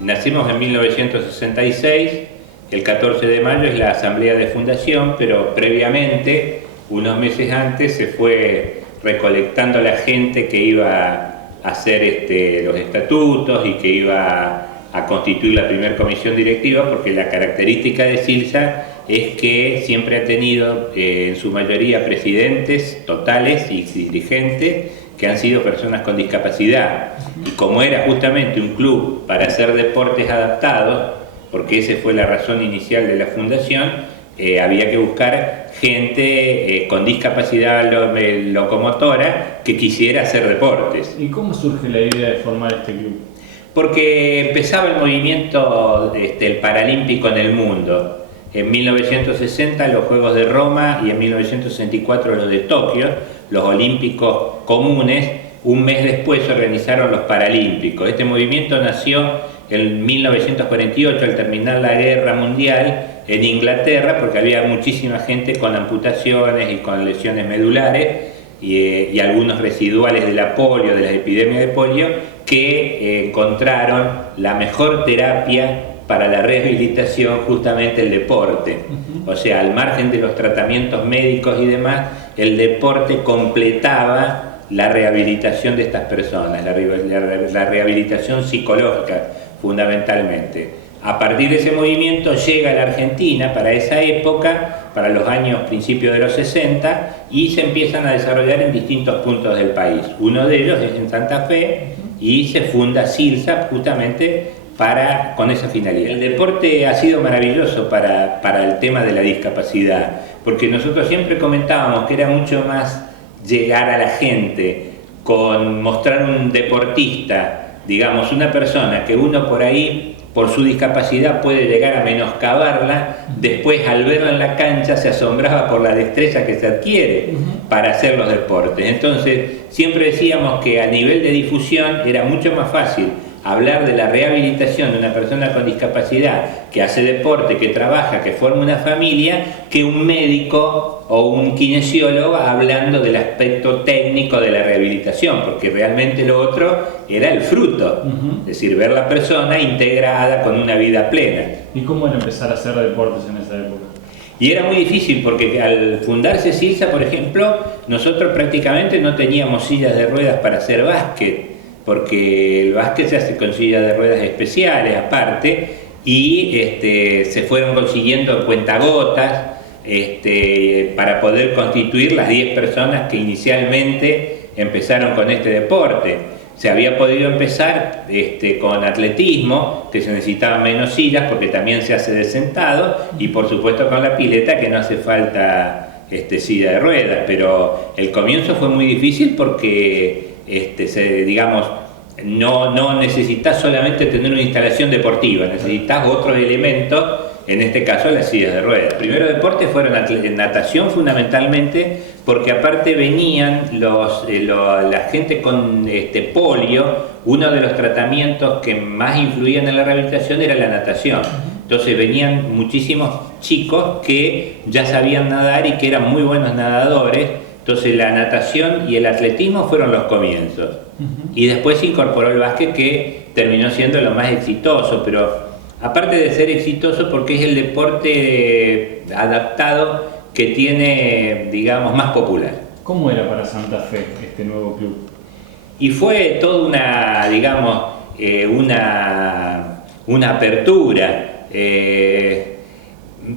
Nacimos en 1966, el 14 de mayo es la asamblea de fundación, pero previamente, unos meses antes, se fue recolectando la gente que iba a hacer los estatutos y que iba a constituir la primera comisión directiva, porque la característica de Silsa es que siempre ha tenido en su mayoría presidentes totales y dirigentes que han sido personas con discapacidad. Y como era justamente un club para hacer deportes adaptados, porque esa fue la razón inicial de la fundación, había que buscar gente con discapacidad locomotora que quisiera hacer deportes. ¿Y cómo surge la idea de formar este club? Porque empezaba el movimiento el paralímpico en el mundo. En 1960 los Juegos de Roma y en 1964 los de Tokio, los olímpicos comunes. Un mes después se organizaron los paralímpicos. Este movimiento nació en 1948 al terminar la guerra mundial en Inglaterra, porque había muchísima gente con amputaciones y con lesiones medulares y algunos residuales de la polio, de las epidemias de polio, que encontraron la mejor terapia para la rehabilitación, justamente el deporte. O sea, al margen de los tratamientos médicos y demás, el deporte completaba la rehabilitación de estas personas, la rehabilitación psicológica fundamentalmente. A partir de ese movimiento llega a la Argentina para esa época, para los años principios de los 60, y se empiezan a desarrollar en distintos puntos del país. Uno de ellos es en Santa Fe y se funda Silsa justamente con esa finalidad. El deporte ha sido maravilloso para el tema de la discapacidad, porque nosotros siempre comentábamos que era mucho más llegar a la gente, con mostrar un deportista, digamos, una persona que uno por ahí, por su discapacidad, puede llegar a menoscabarla, después al verla en la cancha se asombraba por la destreza que se adquiere para hacer los deportes. Entonces, siempre decíamos que a nivel de difusión era mucho más fácil hablar de la rehabilitación de una persona con discapacidad que hace deporte, que trabaja, que forma una familia, que un médico o un kinesiólogo hablando del aspecto técnico de la rehabilitación, porque realmente lo otro era el fruto, es decir, ver la persona integrada con una vida plena. ¿Y cómo era empezar a hacer deportes en esa época? Y era muy difícil porque al fundarse Silsa, por ejemplo, nosotros prácticamente no teníamos sillas de ruedas para hacer básquet, porque el básquet se hace con sillas de ruedas especiales aparte, y se fueron consiguiendo cuentagotas para poder constituir las 10 personas que inicialmente empezaron con este deporte. Se había podido empezar con atletismo, que se necesitaban menos sillas porque también se hace de sentado, y por supuesto con la pileta, que no hace falta silla de ruedas, pero el comienzo fue muy difícil porque digamos, no necesitas solamente tener una instalación deportiva, necesitas otros elementos, en este caso las sillas de ruedas. El primer deporte fueron natación fundamentalmente, porque aparte venían la gente con polio. Uno de los tratamientos que más influían en la rehabilitación era la natación. Entonces venían muchísimos chicos que ya sabían nadar y que eran muy buenos nadadores. Entonces la natación y el atletismo fueron los comienzos. Y después se incorporó el básquet, que terminó siendo lo más exitoso, pero aparte de ser exitoso porque es el deporte adaptado que tiene, digamos, más popular. ¿Cómo era para Santa Fe este nuevo club? Y fue toda una, digamos, una apertura.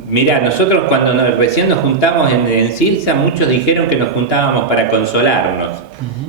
Mirá, nosotros cuando recién nos juntamos en Silsa, muchos dijeron que nos juntábamos para consolarnos.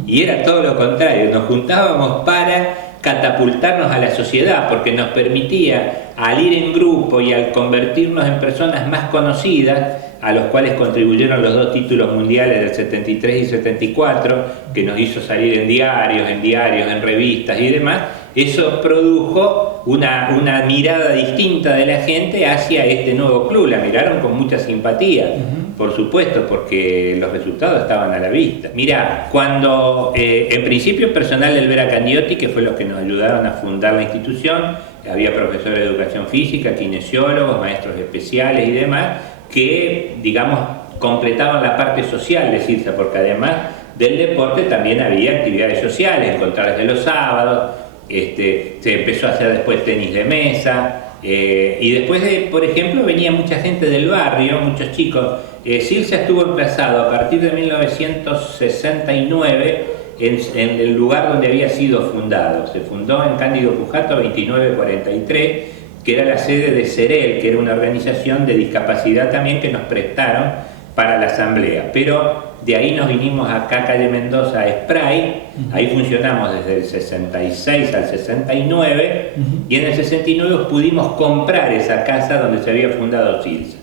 Y era todo lo contrario, nos juntábamos para catapultarnos a la sociedad, porque nos permitía, al ir en grupo y al convertirnos en personas más conocidas, a los cuales contribuyeron los 2 títulos mundiales del 73 y 74, que nos hizo salir en diarios, en revistas y demás. Eso produjo una mirada distinta de la gente hacia este nuevo club. La miraron con mucha simpatía, por supuesto, porque los resultados estaban a la vista. Mirá, cuando en principio personal del Vera Candiotti, que fue los que nos ayudaron a fundar la institución, había profesores de educación física, kinesiólogos, maestros especiales y demás, que, digamos, completaban la parte social de Silsa, porque además del deporte también había actividades sociales, encontrarse los sábados, se empezó a hacer después tenis de mesa, y después por ejemplo, venía mucha gente del barrio, muchos chicos. Silsa estuvo emplazado a partir de 1969 en el lugar donde había sido fundado. Se fundó en Cándido Pujato 2943, que era la sede de CEREL, que era una organización de discapacidad también que nos prestaron para la asamblea. Pero de ahí nos vinimos acá, calle Mendoza, a Spray. Ahí funcionamos desde el 66 al 69, y en el 69 pudimos comprar esa casa donde se había fundado Silsa.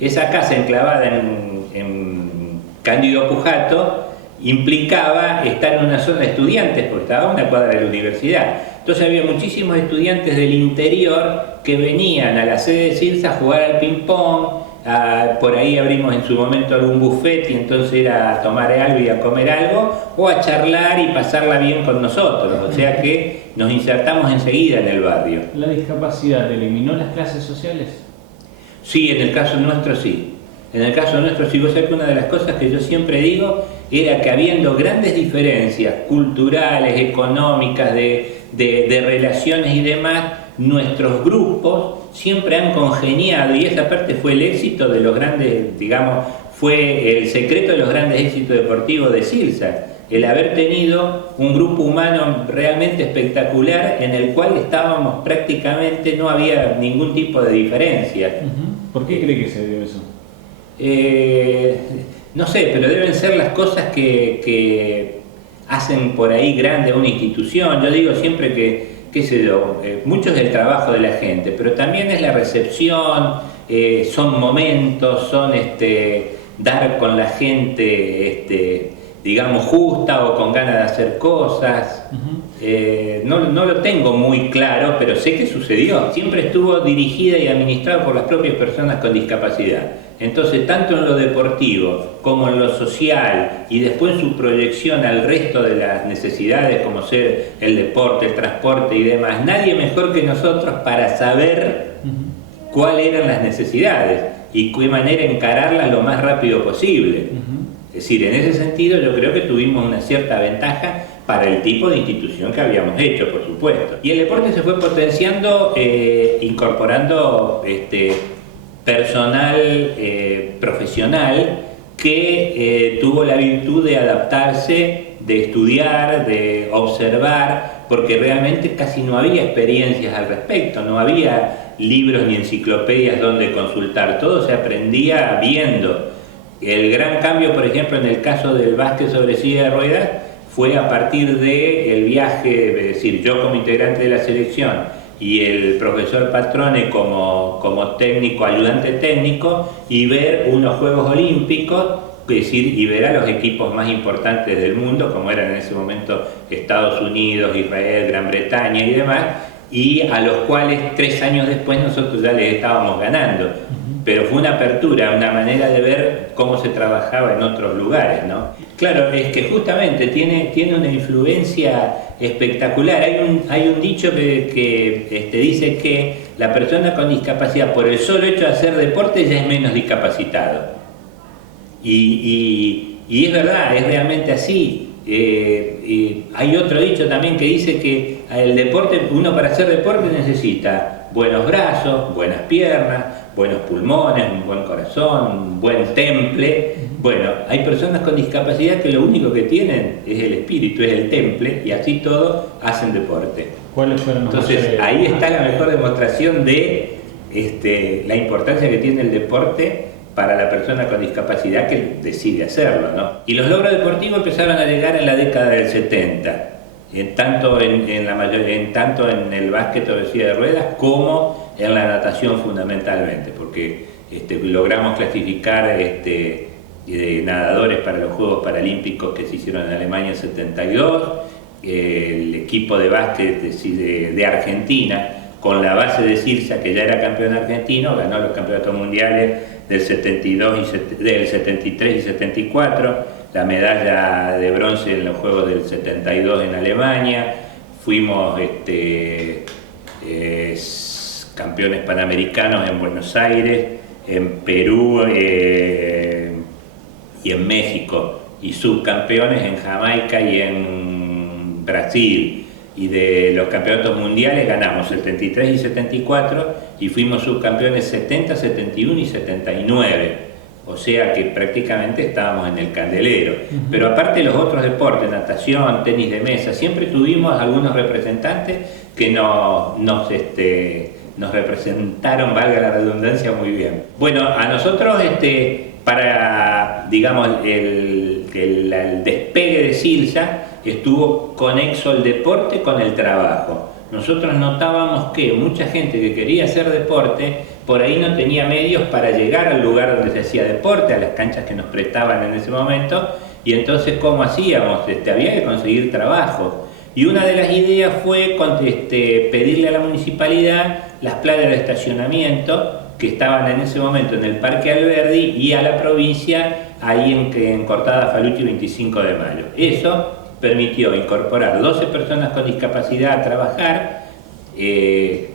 Esa casa enclavada en Cándido Pujato implicaba estar en una zona de estudiantes, porque estaba a una cuadra de la universidad. Entonces había muchísimos estudiantes del interior que venían a la sede de Silsa a jugar al ping-pong. Por ahí abrimos en su momento algún buffet, y entonces era a tomar algo y a comer algo, o a charlar y pasarla bien con nosotros. O sea que nos insertamos enseguida en el barrio. ¿La discapacidad eliminó las clases sociales? Sí, en el caso nuestro sí. En el caso nuestro sí. Vos sabés que una de las cosas que yo siempre digo era que, habiendo grandes diferencias culturales, económicas, de relaciones y demás, nuestros grupos siempre han congeniado, y esa parte fue el éxito de los grandes, digamos, fue el secreto de los grandes éxitos deportivos de Silsa, el haber tenido un grupo humano realmente espectacular en el cual estábamos prácticamente, no había ningún tipo de diferencia. ¿Por qué cree que se dio eso? No sé, pero deben ser las cosas que hacen por ahí grande a una institución. Yo digo siempre que, qué sé yo, mucho es el trabajo de la gente, pero también es la recepción, son momentos, son dar con la gente, digamos, justa o con ganas de hacer cosas. No lo tengo muy claro, pero sé que sucedió. Siempre estuvo dirigida y administrada por las propias personas con discapacidad. Entonces, tanto en lo deportivo como en lo social, y después en su proyección al resto de las necesidades, como ser el deporte, el transporte y demás, nadie mejor que nosotros para saber cuáles eran las necesidades y qué manera encararlas lo más rápido posible. Es decir, en ese sentido yo creo que tuvimos una cierta ventaja para el tipo de institución que habíamos hecho, por supuesto. Y el deporte se fue potenciando, incorporando personal profesional que tuvo la virtud de adaptarse, de estudiar, de observar, porque realmente casi no había experiencias al respecto, no había libros ni enciclopedias donde consultar, todo se aprendía viendo. El gran cambio, por ejemplo, en el caso del básquet sobre silla de ruedas, fue a partir del viaje, es decir, yo como integrante de la selección y el profesor Patrone como técnico, ayudante técnico, y ver unos Juegos Olímpicos, es decir, y ver a los equipos más importantes del mundo, como eran en ese momento Estados Unidos, Israel, Gran Bretaña y demás, y a los cuales 3 años después nosotros ya les estábamos ganando. Pero fue una apertura, una manera de ver cómo se trabajaba en otros lugares, ¿no? Claro, es que justamente tiene una influencia espectacular. Hay un dicho que dice que la persona con discapacidad, por el solo hecho de hacer deporte, ya es menos discapacitado. Y es verdad, es realmente así. Hay otro dicho también que dice que el deporte, uno para hacer deporte necesita buenos brazos, buenas piernas, buenos pulmones, un buen corazón, un buen temple. Bueno, hay personas con discapacidad que lo único que tienen es el espíritu, es el temple, y así todo hacen deporte. ¿Cuáles fueron los Entonces ahí está la mejor demostración de la importancia que tiene el deporte para la persona con discapacidad que decide hacerlo, ¿no? Y los logros deportivos empezaron a llegar en la década del 70, tanto en el básquet sobre silla de ruedas como en la natación fundamentalmente, porque logramos clasificar nadadores para los Juegos Paralímpicos que se hicieron en Alemania en 72, el equipo de básquet de Argentina, con la base de Silsa, que ya era campeón argentino, ganó los campeonatos mundiales del 73 y 74, la medalla de bronce en los Juegos del 72 en Alemania, fuimos campeones panamericanos en Buenos Aires, en Perú y en México, y subcampeones en Jamaica y en Brasil. y de los campeonatos mundiales ganamos 73 y 74 y fuimos subcampeones 70, 71 y 79. O sea que prácticamente estábamos en el candelero. Pero aparte los otros deportes, natación, tenis de mesa, siempre tuvimos algunos representantes que nos representaron, valga la redundancia, muy bien. Bueno, a nosotros para, digamos, el despegue de Silsa estuvo conexo el deporte con el trabajo. Nosotros notábamos que mucha gente que quería hacer deporte por ahí no tenía medios para llegar al lugar donde se hacía deporte, a las canchas que nos prestaban en ese momento, y entonces ¿cómo hacíamos? Había que conseguir trabajo. Y una de las ideas fue pedirle a la municipalidad las playas de estacionamiento que estaban en ese momento en el Parque Alberdi y a la provincia ahí en Cortada Falucci 25 de Mayo. Eso permitió incorporar 12 personas con discapacidad a trabajar,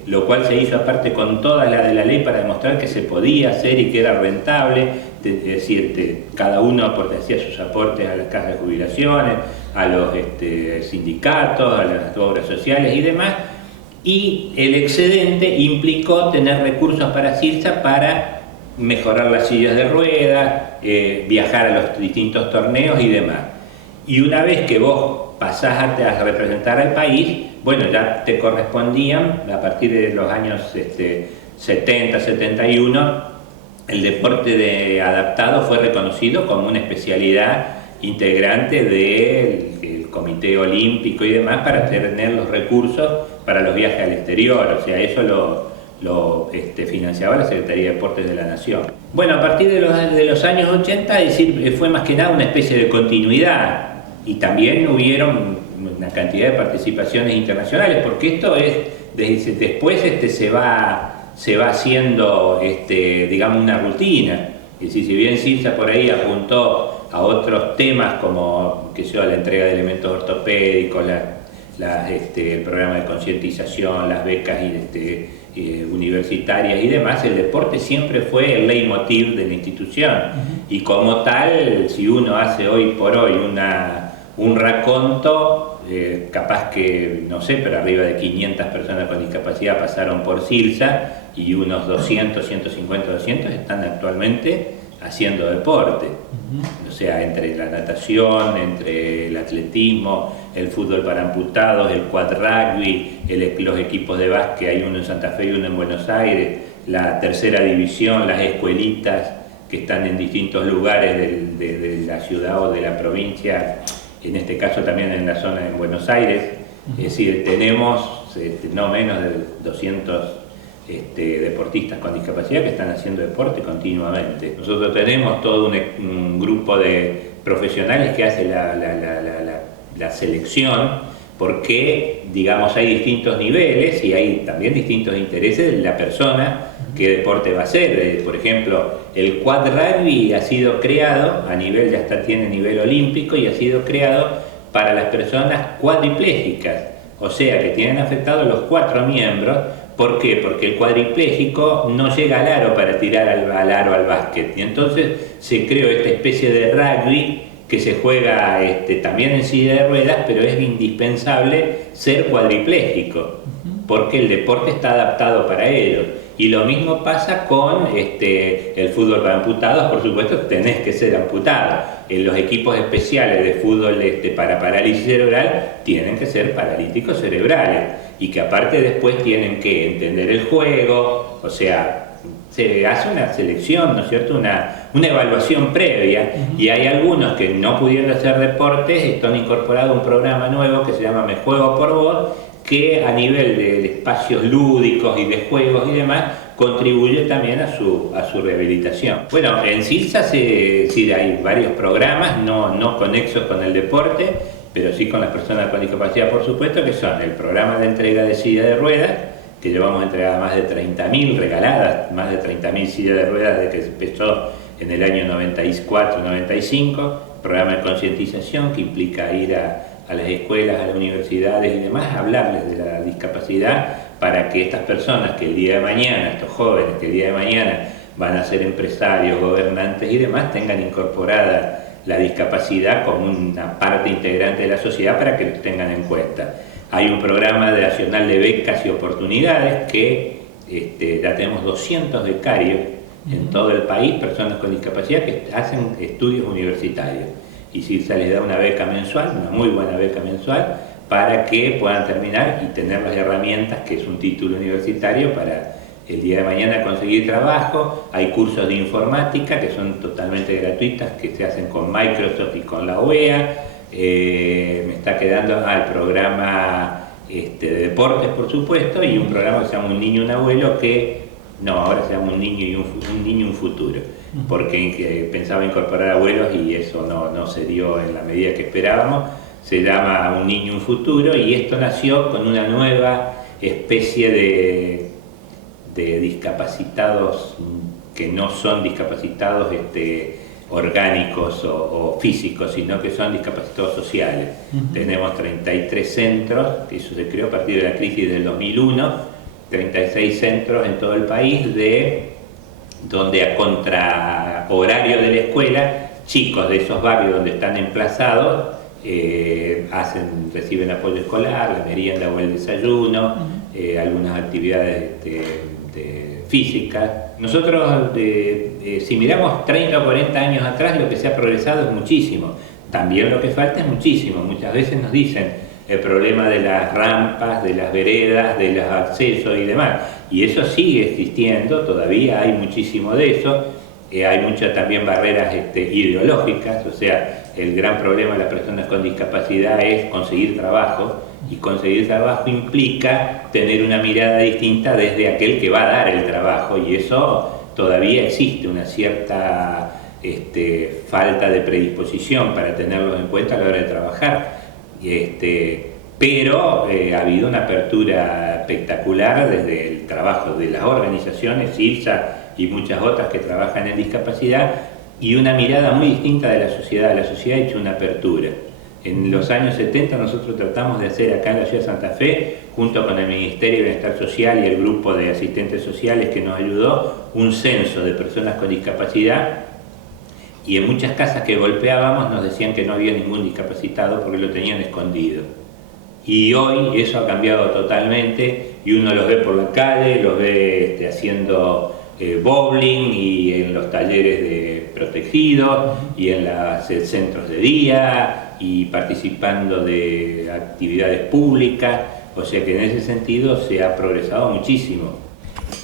lo cual se hizo aparte con toda la de la ley para demostrar que se podía hacer y que era rentable, es decir, cada uno hacía sus aportes a las cajas de jubilaciones, a los sindicatos, a las obras sociales y demás, y el excedente implicó tener recursos para Silsa para mejorar las sillas de ruedas, viajar a los distintos torneos y demás. Y una vez que vos pasás a representar al país, bueno, ya te correspondían, a partir de los años 70, 71, el deporte adaptado fue reconocido como una especialidad integrante del Comité Olímpico y demás para tener los recursos para los viajes al exterior, o sea, eso lo financiaba la Secretaría de Deportes de la Nación. Bueno, a partir de los años 80, es decir, fue más que nada una especie de continuidad y también hubieron una cantidad de participaciones internacionales, porque esto es, después se va haciendo, digamos, una rutina. Es decir, si bien Silsa por ahí apuntó a otros temas como, la entrega de elementos ortopédicos, el programa de concientización, las becas universitarias y demás, el deporte siempre fue el leitmotiv de la institución. Y como tal, si uno hace hoy por hoy un raconto, capaz que, no sé, pero arriba de 500 personas con discapacidad pasaron por Silsa y unos 200, 150, 200 están actualmente haciendo deporte. O sea, entre la natación, entre el atletismo, el fútbol para amputados, el quad rugby, los equipos de básquet, hay uno en Santa Fe y uno en Buenos Aires, la tercera división, las escuelitas que están en distintos lugares de la ciudad o de la provincia, en este caso también en la zona de Buenos Aires. Es decir, tenemos no menos de 200 deportistas con discapacidad que están haciendo deporte continuamente. Nosotros tenemos todo un grupo de profesionales que hace la selección, porque, digamos, hay distintos niveles y hay también distintos intereses de la persona qué deporte va a hacer. Por ejemplo, el quad rugby ha sido creado a nivel, ya tiene nivel olímpico y ha sido creado para las personas cuadriplégicas, o sea que tienen afectados los 4 miembros. ¿Por qué? Porque el cuadripléjico no llega al aro para tirar al básquet, y entonces se creó esta especie de rugby que se juega también en silla de ruedas, pero es indispensable ser cuadripléjico, porque el deporte está adaptado para ello. Y lo mismo pasa con el fútbol para amputados, por supuesto tenés que ser amputado. En los equipos especiales de fútbol para parálisis cerebral tienen que ser paralíticos cerebrales, y que aparte después tienen que entender el juego, o sea, se hace una selección, ¿no es cierto?, una evaluación previa, y hay algunos que no pudieron hacer deportes, están incorporados a un programa nuevo que se llama Me Juego por Vos, que a nivel de espacios lúdicos y de juegos y demás, contribuye también a su rehabilitación. Bueno, en Silsa sí hay varios programas, no conexos con el deporte, pero sí con las personas con discapacidad, por supuesto, que son el programa de entrega de silla de ruedas, que llevamos entregadas más de 30.000 regaladas, más de 30.000 sillas de ruedas desde que se empezó en el año 94-95, programa de concientización que implica ir a las escuelas, a las universidades y demás, hablarles de la discapacidad para que estas personas que el día de mañana, estos jóvenes que el día de mañana van a ser empresarios, gobernantes y demás, tengan incorporada la discapacidad como una parte integrante de la sociedad para que los tengan en cuenta. Hay un programa nacional de becas y oportunidades que ya tenemos 200 becarios en todo el país, personas con discapacidad que hacen estudios universitarios. Y CIRSA les da una beca mensual, una muy buena beca mensual, para que puedan terminar y tener las herramientas, que es un título universitario, para el día de mañana conseguir trabajo. Hay cursos de informática que son totalmente gratuitas, que se hacen con Microsoft y con la OEA. Me está quedando el programa de deportes, por supuesto, y un programa que se llama Un Niño y un Abuelo, que no, ahora se llama Un Niño y un Futuro, porque pensaba incorporar abuelos y eso no se dio en la medida que esperábamos. Se llama Un Niño y un Futuro, y esto nació con una nueva especie de discapacitados que no son discapacitados orgánicos o físicos, sino que son discapacitados sociales. Tenemos 33 centros, que eso se creó a partir de la crisis del 2001, 36 centros en todo el país, donde a contra horario de la escuela, chicos de esos barrios donde están emplazados reciben apoyo escolar, la merienda o el desayuno, algunas actividades físicas. Nosotros, si miramos 30 o 40 años atrás, lo que se ha progresado es muchísimo. También lo que falta es muchísimo. Muchas veces nos dicen el problema de las rampas, de las veredas, de los accesos y demás. Y eso sigue existiendo, todavía hay muchísimo de eso. Hay muchas también barreras ideológicas, o sea, el gran problema de las personas con discapacidad es conseguir trabajo, y conseguir trabajo implica tener una mirada distinta desde aquel que va a dar el trabajo, y eso todavía existe una cierta falta de predisposición para tenerlos en cuenta a la hora de trabajar. Pero ha habido una apertura espectacular desde el trabajo de las organizaciones, CIRSA y muchas otras que trabajan en discapacidad, y una mirada muy distinta de la sociedad. La sociedad ha hecho una apertura. En los años 70 nosotros tratamos de hacer acá en la ciudad de Santa Fe, junto con el Ministerio de Bienestar Social y el grupo de asistentes sociales que nos ayudó, un censo de personas con discapacidad, y en muchas casas que golpeábamos nos decían que no había ningún discapacitado porque lo tenían escondido. Y hoy eso ha cambiado totalmente, y uno los ve por la calle, los ve haciendo bowling y en los talleres de protegidos y en los centros de día y participando de actividades públicas, o sea que en ese sentido se ha progresado muchísimo.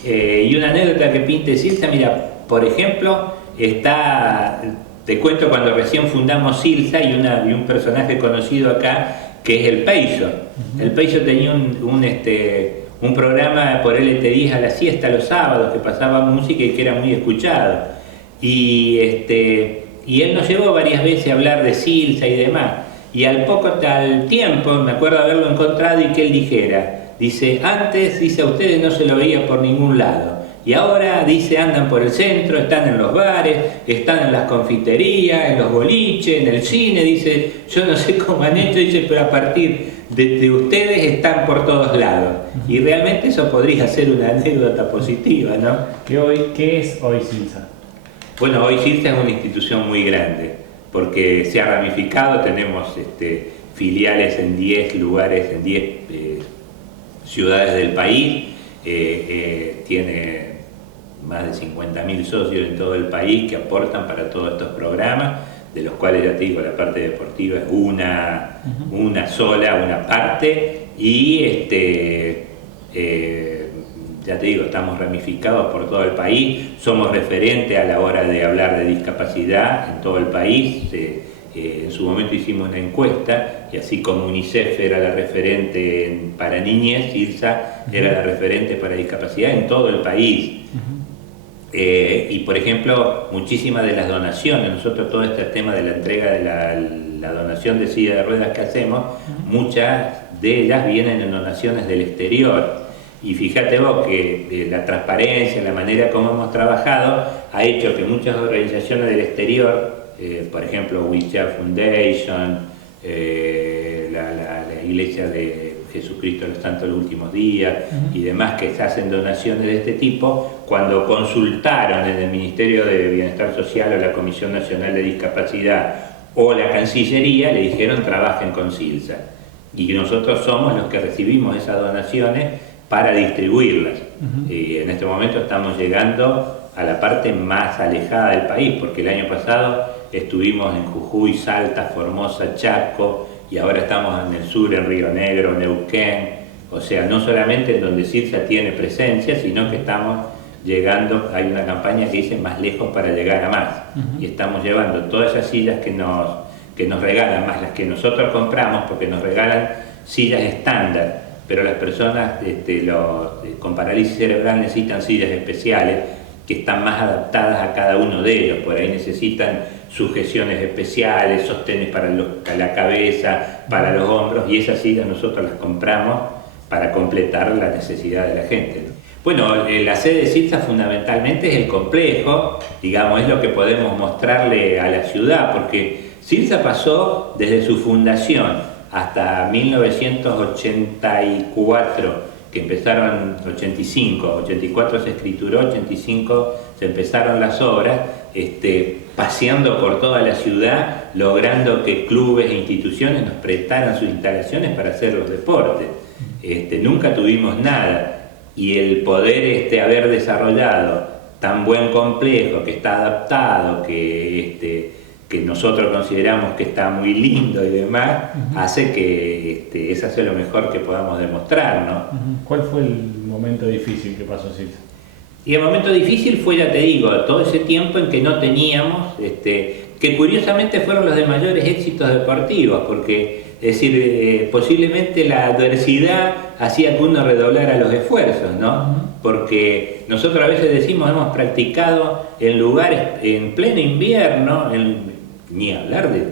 Y una anécdota que pinte CIRSA, mira, por ejemplo, te cuento cuando recién fundamos CIRSA, y un personaje conocido acá que es el Peiso. El Peiso tenía un programa por LT10 a la siesta los sábados que pasaba música y que era muy escuchado. Y él nos llevó varias veces a hablar de CIRSA y demás. Y al tiempo, me acuerdo haberlo encontrado y que él dijera, antes, a ustedes no se lo veía por ningún lado. Y ahora, andan por el centro, están en los bares, están en las confiterías, en los boliches, en el cine, yo no sé cómo han hecho, pero a partir de ustedes están por todos lados. Y realmente eso podría ser una anécdota positiva, ¿no? ¿Qué es hoy CIRSA? Bueno, hoy CIRSA es una institución muy grande, porque se ha ramificado, tenemos filiales en 10 lugares, en 10 ciudades del país, tiene más de 50.000 socios en todo el país que aportan para todos estos programas, de los cuales ya te digo, la parte deportiva es una sola, una parte, y ya te digo, estamos ramificados por todo el país, somos referentes a la hora de hablar de discapacidad en todo el país. En su momento hicimos una encuesta, y así como UNICEF era la referente para niñez, CIRSA era la referente para discapacidad en todo el país. Y por ejemplo, muchísimas de las donaciones, nosotros todo este tema de la entrega de la donación de silla de ruedas que hacemos, muchas de ellas vienen en donaciones del exterior. Y fíjate vos que la transparencia, la manera como hemos trabajado, ha hecho que muchas organizaciones del exterior, por ejemplo WeChat Foundation, la Iglesia de Jesucristo los Santos los Últimos Días y demás, que se hacen donaciones de este tipo, cuando consultaron en el Ministerio de Bienestar Social o la Comisión Nacional de Discapacidad o la Cancillería le dijeron trabajen con Silsa. Y nosotros somos los que recibimos esas donaciones para distribuirlas. Y en este momento estamos llegando a la parte más alejada del país, porque el año pasado estuvimos en Jujuy, Salta, Formosa, Chaco, y ahora estamos en el sur, en Río Negro, Neuquén. O sea, no solamente en donde Silsa tiene presencia, sino que estamos llegando, hay una campaña que dice más lejos para llegar a más. Y estamos llevando todas esas sillas que nos regalan, más las que nosotros compramos, porque nos regalan sillas estándar, pero las personas con parálisis cerebral necesitan sillas especiales que están más adaptadas a cada uno de ellos. Por ahí necesitan sujeciones especiales, sostenes para la cabeza, para los hombros, y esas sillas nosotros las compramos para completar la necesidad de la gente. Bueno, la sede de Silsa fundamentalmente es el complejo, digamos, es lo que podemos mostrarle a la ciudad, porque Silsa pasó desde su fundación hasta 1984, que empezaron 84 se escrituró, 85 se empezaron las obras, paseando por toda la ciudad, logrando que clubes e instituciones nos prestaran sus instalaciones para hacer los deportes. Nunca tuvimos nada, y el poder haber desarrollado tan buen complejo, que está adaptado, que nosotros consideramos que está muy lindo y demás, hace que eso sea lo mejor que podamos demostrar, ¿no? ¿Cuál fue el momento difícil que pasó Silsa? Y el momento difícil fue, ya te digo, todo ese tiempo en que no teníamos, que curiosamente fueron los de mayores éxitos deportivos, porque, es decir, posiblemente la adversidad hacía que uno redoblara los esfuerzos, ¿no? Porque nosotros a veces decimos, hemos practicado en lugares en pleno invierno, ni hablar de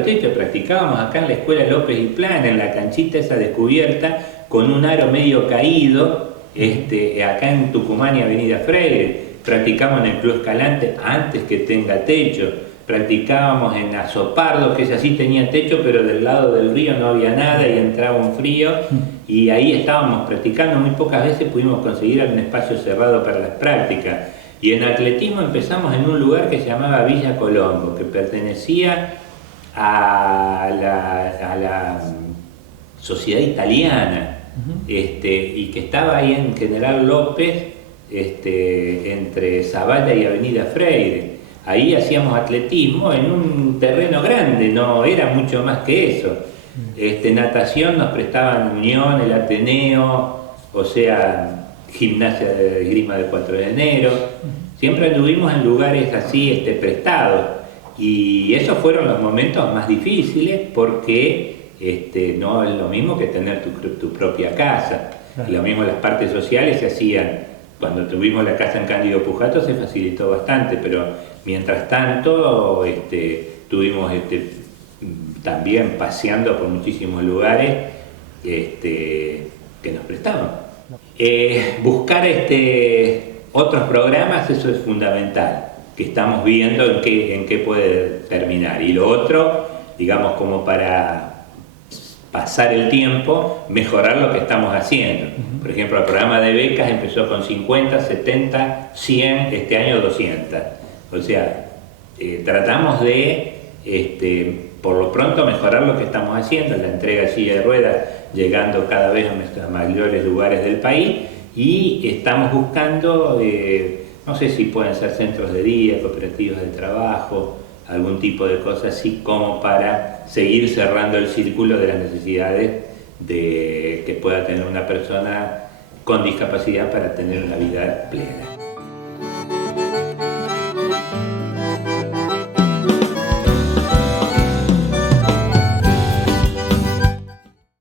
techo, practicábamos acá en la escuela López y Plana, en la canchita esa descubierta, con un aro medio caído, acá en Tucumán y Avenida Freire, practicamos en el Club Escalante antes que tenga techo, practicábamos en Azopardo, que ese sí tenía techo, pero del lado del río no había nada y entraba un frío, y ahí estábamos practicando. Muy pocas veces pudimos conseguir algún espacio cerrado para las prácticas. Y en atletismo empezamos en un lugar que se llamaba Villa Colombo, que pertenecía a la sociedad italiana, y que estaba ahí en General López, entre Zavala y Avenida Freire. Ahí hacíamos atletismo en un terreno grande, no era mucho más que eso. Natación nos prestaban Unión, el Ateneo, o sea, Gimnasia de Esgrima del 4 de enero. Siempre anduvimos en lugares así prestados, y esos fueron los momentos más difíciles, porque no es lo mismo que tener tu propia casa. Claro. Y lo mismo las partes sociales se hacían. Cuando tuvimos la casa en Cándido Pujato se facilitó bastante, pero mientras tanto tuvimos también paseando por muchísimos lugares que nos prestaban. Buscar otros programas, eso es fundamental, que estamos viendo en qué puede terminar. Y lo otro, digamos, como para pasar el tiempo, mejorar lo que estamos haciendo. Por ejemplo, el programa de becas empezó con 50, 70, 100, este año 200. O sea, tratamos de, por lo pronto, mejorar lo que estamos haciendo, la entrega de silla de ruedas, llegando cada vez a mayores lugares del país, y estamos buscando, no sé si pueden ser centros de día, cooperativas de trabajo, algún tipo de cosa así, como para seguir cerrando el círculo de las necesidades que pueda tener una persona con discapacidad para tener una vida plena.